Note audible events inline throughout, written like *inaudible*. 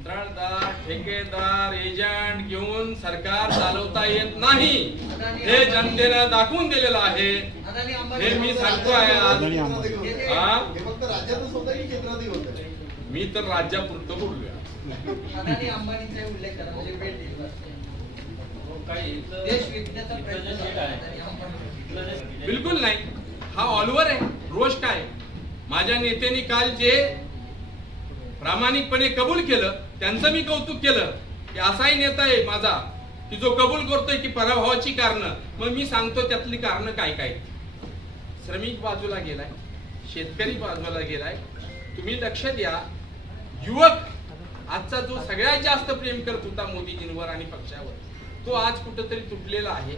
कंत्राटदार ठेकेदार एजंट घेऊन सरकार चालवता येत नाही. हे जनतेनं दाखवून दिलेलं आहे. हे मी सांगतो आहे आज हा? हे? मी तर राज्यापुरतं बोलूया अदानी अंबानीचा उल्लेख करा म्हणजे अंबानी. बिलकुल नाही. हा ऑलवर आहे. रोष काय? माझ्या नेत्यांनी काल जे प्रामाणिकपणे कबूल केलं त्यांचं मी कौतुक केलं की असाही नेता आहे माझा की जो कबूल करतोय की पराभवाची कारण. मग मी सांगतो त्यातली कारण काय काय. श्रमिक बाजूला गेलाय शेतकरी बाजूला गेलाय. तुम्ही लक्ष द्या युवक आजचा जो सगळ्यात जास्त प्रेम करत होता मोदीजींवर आणि पक्षावर तो आज कुठंतरी तुटलेला आहे.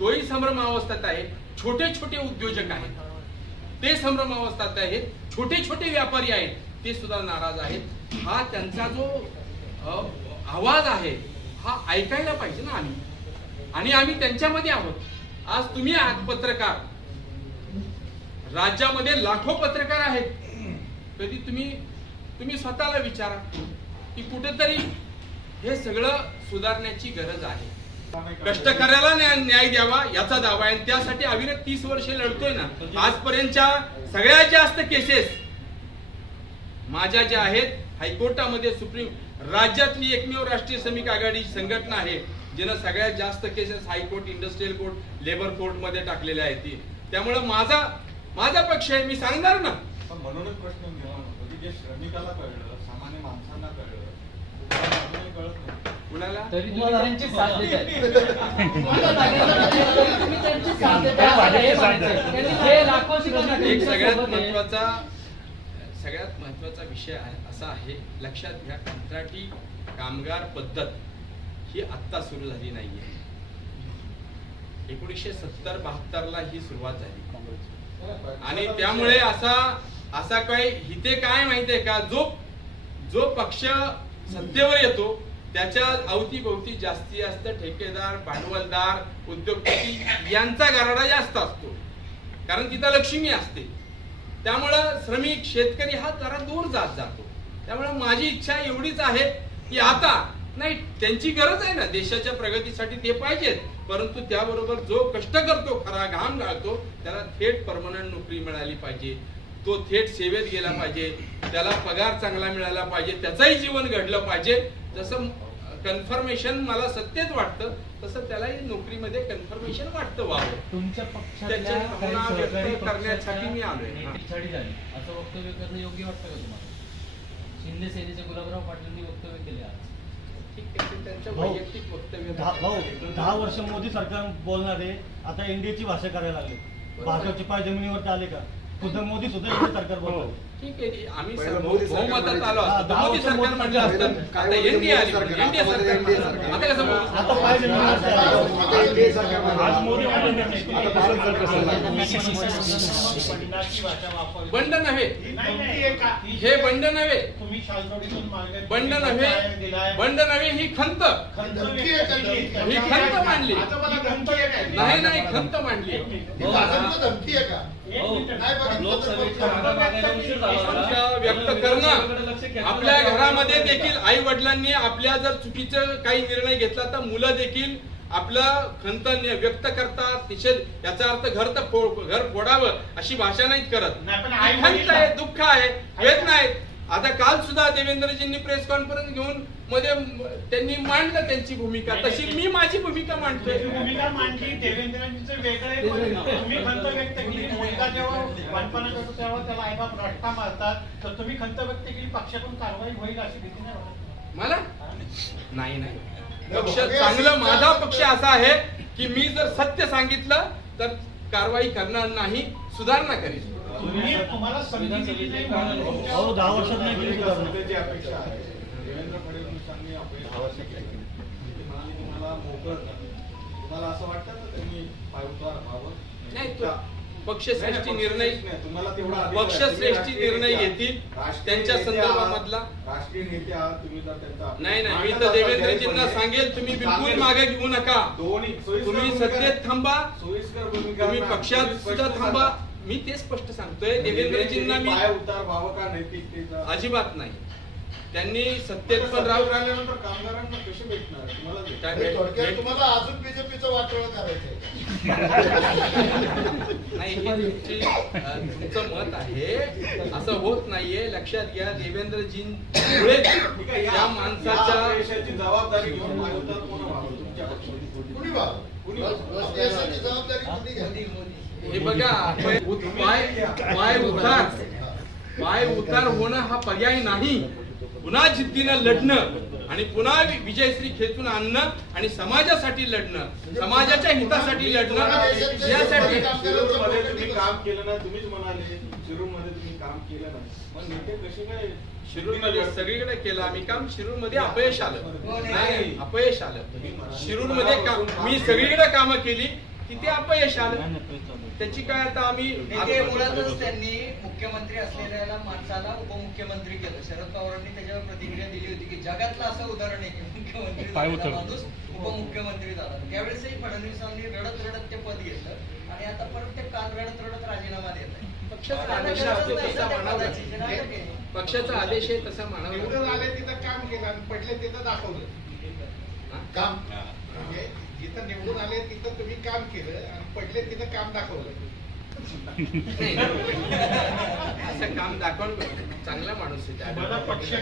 तोही संभ्रम अवस्थेत आहे. छोटे छोटे उद्योजक आहेत. ते संभ्रम अवस्थेत आहेत. छोटे छोटे व्यापारी आहेत. ते सुद्धा नाराज आहेत. हा त्यांचा जो आवाज आहे. हा ऐकायला पाहिजे ना आम्ही. आणि आम्ही त्यांच्यामध्ये आहोत. आज तुम्ही आहात पत्रकार. राज्यामध्ये लाखो पत्रकार आहेत. कधी तुम्ही तुम्ही स्वतःला विचारा की कुठेतरी हे सगळं सुधारण्याची गरज आहे. कष्टकऱ्याला न्याय द्यावा याचा दावा आहे. आणि त्यासाठी अविरत तीस वर्षे लढतोय ना. आजपर्यंतच्या सगळ्यात जास्त केसेस माझ्या ज्या आहेत हायकोर्टामध्ये सुप्रीम राज्यातली एकमेव राष्ट्रीय श्रमिक आघाडी संघटना आहे जिनं सगळ्यात जास्त cases high court industrial court labour कोर्टमध्ये टाकलेल्या आहेत ती. त्यामुळे माझा माझा पक्ष आहे मी सांगणार ना. पण म्हणूनच प्रश्न की जे श्रमिकाला कळलं सामान्य माणसांना कळलं कळत नाही कुणाला *laughs* *laughs* एक सगळ्यात. महत्त्वाचा सगळ्यात महत्त्वाचा विषय आहे असा आहे लक्षात घ्या कंत्राटी कामगार पद्धत ही आत्ता सुरू झाली नाही आहे एकोणीसशे सत्तर बहात्तर ला ही सुरुवात झाली. आणि त्यामुळे असा असा काही हिते काय माहितीये का? जो जो पक्ष सत्तेवर येतो त्याच्या अवतीभोवती जास्ती जास्त ठेकेदार भांडवलदार उद्योगपती यांचा गराडा जास्त असतो. कारण तिथं लक्ष्मी असते. त्यामुळं श्रमिक शेतकरी हा जरा दूर जात जातो. त्यामुळे माझी इच्छा एवढीच आहे की आता नाही त्यांची गरज आहे ना देशाच्या प्रगतीसाठी ते पाहिजेत. परंतु त्याबरोबर जो कष्ट करतो खरा घाम गाळतो त्याला थेट परमनंट नोकरी मिळाली पाहिजे. तो थेट सेवेत गेला पाहिजे. त्याला पगार चांगला मिळाला पाहिजे. त्याचंही जीवन घडलं पाहिजे. जसं कन्फर्मेशन मला सत्तेत वाटतं तसं त्यालाही नोकरीमध्ये कन्फर्मेशन वाटतं व्हावं तुमच्या त्याच्या भावना व्यक्त करण्यासाठी मी आलोय. पिछाडी झाली. असं वक्तव्य करणं योग्य वाटतं का तुम्हाला? शिंदे सेनेचे गुलाबराव पाटीलनी वक्तव्य केले आज. ठीक आहे ते त्यांचं भाऊ, वैयक्तिक वक्तव्य दहा भाऊ दहा वर्ष मोदी सरकार बोलणारे आता एनडीएची भाषा करायला लागले. भाजपचे पाय जमिनीवरती आले का? खुद्द मोदी सुद्धा एनडीए सरकार बोलतो ठीक आहे आम्ही बहुमतात आलो. असतो. मोदी सरकार. असतं आता एनडीए आली. एनडीए सरकार. आता कसं? आता आज मोदी बंड नव्हे. हे बंड नव्हे. बंड नव्हे. बंड नव्हे ही खंत? ही खंत मांडली. आता मला धमकी आहे काय? नाही नाही खंत मांडली भाजपला धमकी आहे. का नाही बघितलं तर लोकसभेच्या व्यक्त करणं आपल्या घरामध्ये देखील आई वडिलांनी आपल्या जर चुकीचं काही निर्णय घेतला तर मुलं देखील आपलं खंत न- व्यक्त करतात. निषेध याचा अर्थ घर तर घर फोडावं अशी भाषा नाहीत करत. नाही, आई खंत आहे दुःख आहे वेदना आहेत. आता काल सुद्धा देवेंद्रजींनी प्रेस कॉन्फरन्स घेऊन मध्ये त्यांनी मांडलं त्यांची भूमिका. तशी मी माझी भूमिका मांडतोय. भूमिका मांडली वेगळं पण तुम्ही खंत व्यक्त केली. मुलगा जेव्हा वाटपानात होतो तेव्हा त्याला आईबाप रट्टा मारतात. तर तुम्ही खंत व्यक्त केली पक्षातून कारवाई होईल अशी भीती नाही? मला? नाही नाही. पक्ष चांगलं माझा पक्ष असा आहे की मी जर सत्य सांगितलं तर कारवाई करणार नाही सुधारणा करेल दहा वर्षात नाही केली सुधारणा संसदेची अपेक्षा आहे देवेंद्र फडणवीसांनी अपेक्षा केली ते म्हणाले तुम्हाला मोकळं करा. तुम्हाला असं वाटतं का त्यांनी पायउतार व्हावं नाही तो पक्षश्रेष्ठी निर्णय नाही, तुम्हाला तेवढा अधिकार आहे. पक्षश्रेष्ठी निर्णय घेतील. त्यांच्या. संदर्भामधला राष्ट्रीय नेते आहात तुम्ही त्यांचा नाही नाही मी तर देवेंद्रजींना सांगेल तुम्ही बिलकुल. मागे घेऊ नका तुम्ही सत्तेत थांबा सोयीस्कर भूमिका तुम्ही. पक्षात सुद्धा थांबा. मी ते स्पष्ट सांगतोय देवेंद्रजींना मी उतार व्हावं का नैतिकतेचा अजिबात नाही. त्यांनी सत्तेत पण राहू राहिले राहिल्यानंतर कामगारांना कसे भेटणार? तुम्हाला थोडक्यात अजून बीजेपीचं वाटोळं करायचंय. नाही हे तुमची मत आहे. असं होत नाहीये. लक्षात घ्या देवेंद्रजींमुळे आहे, या- माणसाच्या अपयशाची जबाबदारी घेऊन जबाबदारी हे? बघा पाय उतार. पाय उतार होणं हा पर्याय नाही. पुन्हा जिद्दीनं लढणं आणि पुन्हा विजयश्री खेचून आणणं आणि समाजासाठी लढणं समाजाच्या हितासाठी लढणं यासाठी. शिरूरमध्ये तुम्ही काम केलं नाही तुम्हीच म्हणाले शिरूरमध्ये तुम्ही काम केलं नाही. मग नेते कसे काय शिरूरमध्ये सगळीकडे केलं आम्ही काम शिरूरमध्ये अपयश आलं. नाही अपयश आलं. शिरूरमध्ये काम मी सगळीकडे कामं केली तिथे अपयश आलं? त्याची काय आता आम्ही मुळातच त्यांनी मुख्यमंत्री असलेल्या माणसाला उपमुख्यमंत्री केलं. शरद पवारांनी त्याच्यावर प्रतिक्रिया दिली होती की जगातलं असं उदाहरण आहे की मुख्यमंत्री माणूस उपमुख्यमंत्री झाला. त्यावेळेसही फडणवीसांनी रडत रडत ते पद घेतलं आणि आता परत ते काल रडत रडत राजीनामा देत आहे पक्षाचा आदेश आहे तसा मानावा पक्षाचा आदेश आहे तसा निवडून मानावा आले तिथं काम केलं आणि पडले तिथं दाखवलं. काम. जिथं निवडून आले तिथं तुम्ही काम केलं आणि पडले तिथं काम दाखवलं. असं काम दाखवून चांगला माणूस आहे त्या. मला पक्ष